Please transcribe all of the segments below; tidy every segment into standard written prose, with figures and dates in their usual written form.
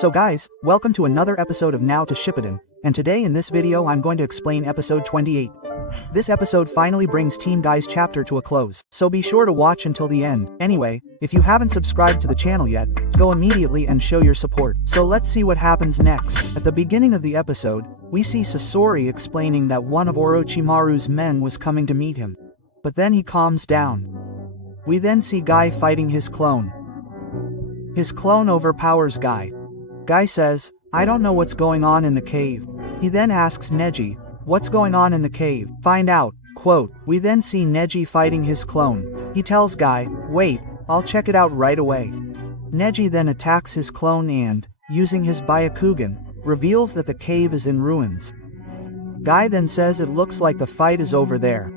So guys, welcome to another episode of Naruto Shippuden, and today in this video I'm going to explain episode 28. This episode finally brings Team Guy's chapter to a close, so be sure to watch until the end. Anyway, if you haven't subscribed to the channel yet, go immediately and show your support. So let's see what happens next. At the beginning of the episode, we see Sasori explaining that one of Orochimaru's men was coming to meet him. But then he calms down. We then see Guy fighting his clone. His clone overpowers Guy. Guy says, "I don't know what's going on in the cave." He then asks Neji, "What's going on in the cave? Find out." Quote, we then see Neji fighting his clone. He tells Guy, "Wait, I'll check it out right away." Neji then attacks his clone and, using his Byakugan, reveals that the cave is in ruins. Guy then says it looks like the fight is over there.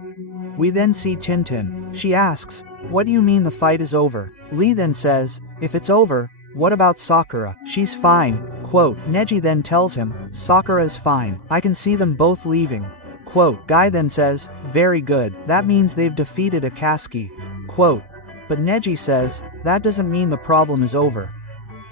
We then see Tintin. She asks, "What do you mean the fight is over?" Lee then says, "If it's over, what about Sakura? She's fine." Quote, Neji then tells him, "Sakura is fine. I can see them both leaving." Quote, Guy then says, "Very good. That means they've defeated Akatsuki." Quote, but Neji says, "That doesn't mean the problem is over.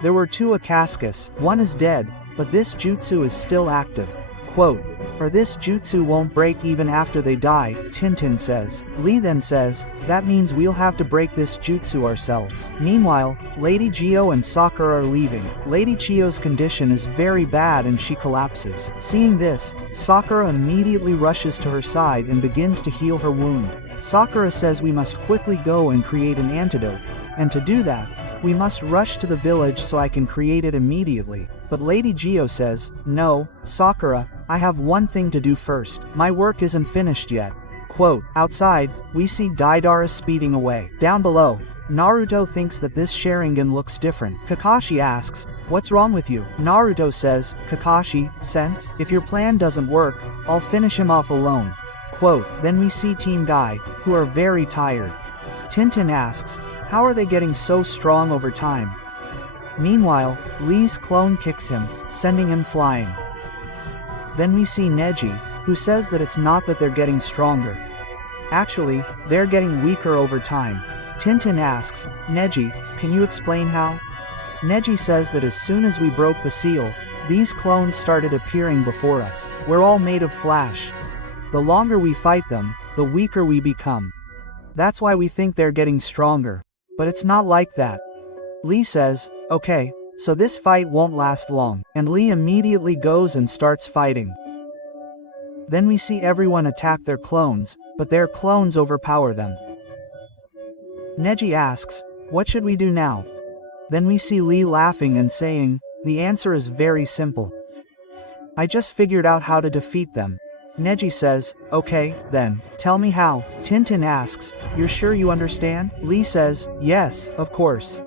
There were two Akatsukas, one is dead, but this jutsu is still active." Quote, "Or this jutsu won't break even after they die," Tintin says. Lee then says, "That means we'll have to break this jutsu ourselves." Meanwhile, Lady Gio and Sakura are leaving. Lady Chio's condition is very bad and she collapses. Seeing this, Sakura immediately rushes to her side and begins to heal her wound. Sakura says we must quickly go and create an antidote, and to do that, we must rush to the village so I can create it immediately. But Lady Gio says, "No, Sakura, I have one thing to do first. My work isn't finished yet." Quote, outside, we see Deidara speeding away. Down below, Naruto thinks that this Sharingan looks different. Kakashi asks, "What's wrong with you?" Naruto says, "Kakashi, sense, if your plan doesn't work, I'll finish him off alone." Quote, then we see Team Guy, who are very tired. Tintin asks, "How are they getting so strong over time?" Meanwhile, Lee's clone kicks him, sending him flying. Then we see Neji, who says that it's not that they're getting stronger. Actually, they're getting weaker over time. Tintin asks, "Neji, can you explain how?" Neji says that as soon as we broke the seal, these clones started appearing before us. We're all made of flash. The longer we fight them, the weaker we become. That's why we think they're getting stronger. But it's not like that. Lee says, "Okay, so this fight won't last long," and Lee immediately goes and starts fighting. Then we see everyone attack their clones, but their clones overpower them. Neji asks, "What should we do now?" Then we see Lee laughing and saying, "The answer is very simple. I just figured out how to defeat them." Neji says, "Okay, then, tell me how." Tintin asks, "You're sure you understand?" Lee says, "Yes, of course."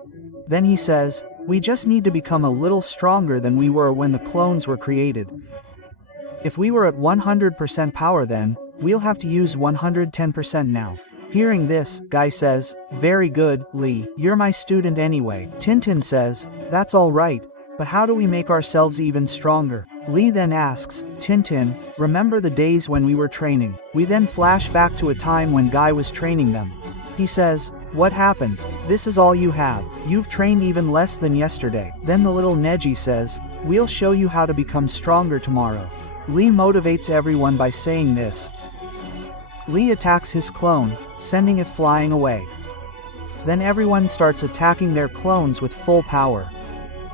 Then he says, "We just need to become a little stronger than we were when the clones were created. If we were at 100% power then, we'll have to use 110% now." Hearing this, Guy says, "Very good, Lee. You're my student anyway." Tintin says, "That's all right, but how do we make ourselves even stronger?" Lee then asks, "Tintin, remember the days when we were training?" We then flash back to a time when Guy was training them. He says, "What happened? This is all you have. You've trained even less than yesterday." Then the little Neji says, "We'll show you how to become stronger tomorrow." Lee motivates everyone by saying this. Lee attacks his clone, sending it flying away. Then everyone starts attacking their clones with full power.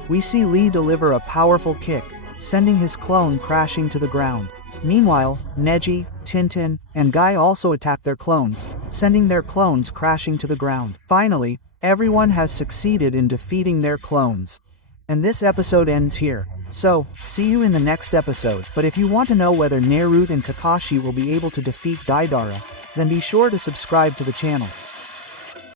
We see Lee deliver a powerful kick, sending his clone crashing to the ground. Meanwhile, Neji, Tintin, and Guy also attack their clones, sending their clones crashing to the ground. Finally, everyone has succeeded in defeating their clones. And this episode ends here. So, see you in the next episode. But if you want to know whether Naruto and Kakashi will be able to defeat Deidara, then be sure to subscribe to the channel.